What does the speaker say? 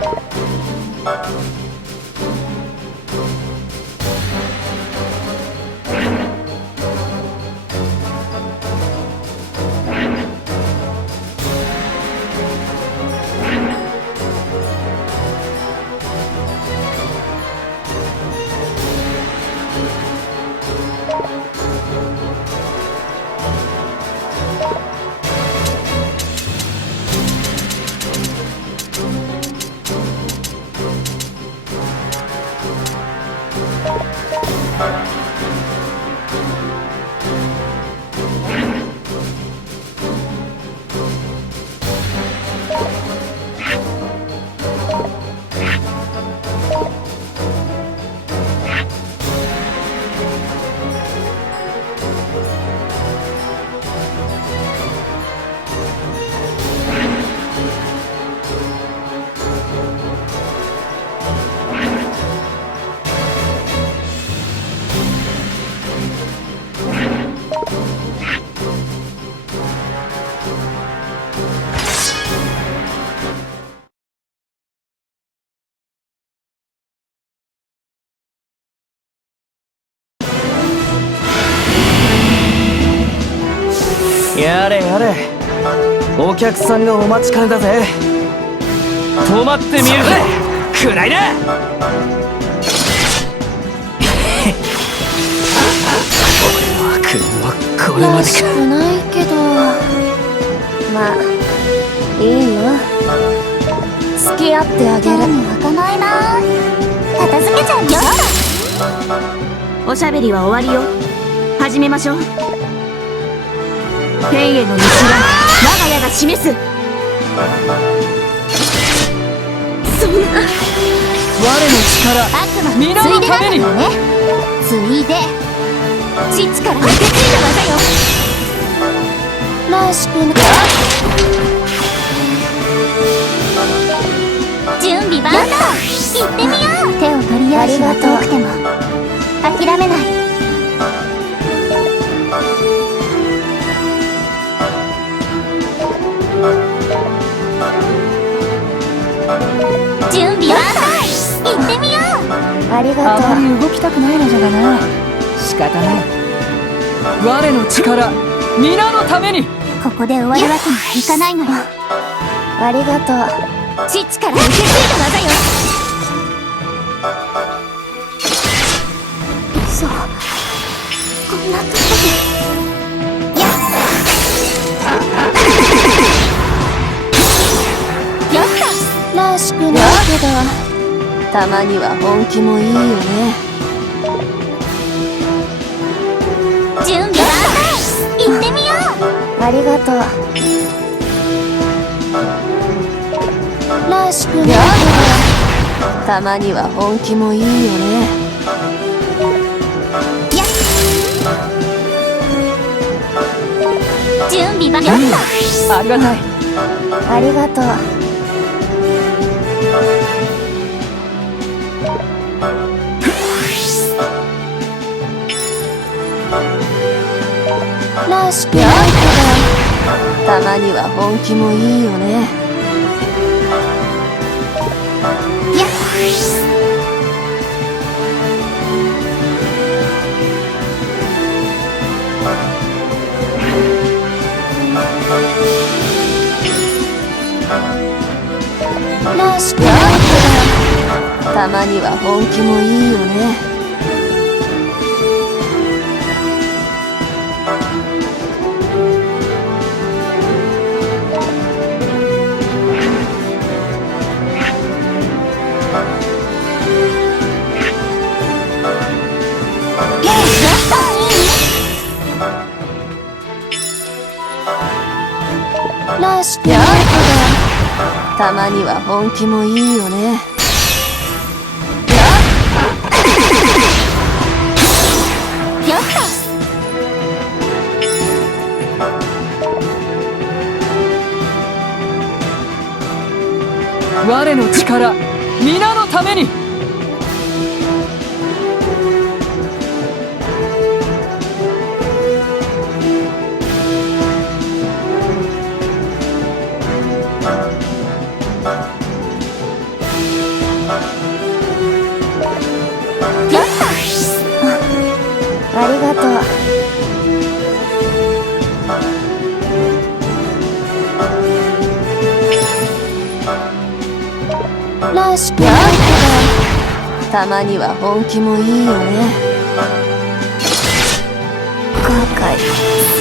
Thank やれやれ。お客さんがお待ちかねだぜ。止まってみるぜ。くらいな。ワクはこれまでか。くないけど。まあいいよ付き合ってあげる。に湧かないな。片付けちゃうよ。おしゃべりは終わりよ。始めましょう天への道は我が家が示す。そんな。我の力悪魔皆のために。ね。ついで父から受け継いだ技よ。らしくない準備万端。行ってみよう。手を取り合う日は遠くても。諦めないありがとう。あまり動きたくないのじゃがな。仕方ない。我の力皆のために。ここで終わるわけにはいかないのよ。ありがとう。父から受け継いだ技よ。そう。こんなとこでやっやった。らしくないけどたまには本気もいいよね。準備万端行ってみよう。ありがとう。らしくなたまには本気もいいよね。準備万端。ありがたいありがとうらしくないけどたまには本気もいいよね。やっ。らしくないけどたまには本気もいいよね。しくないけどたまには本気もいいよね。やった。我の力皆のために。らしなんてだたまには本気もいいよね。後悔。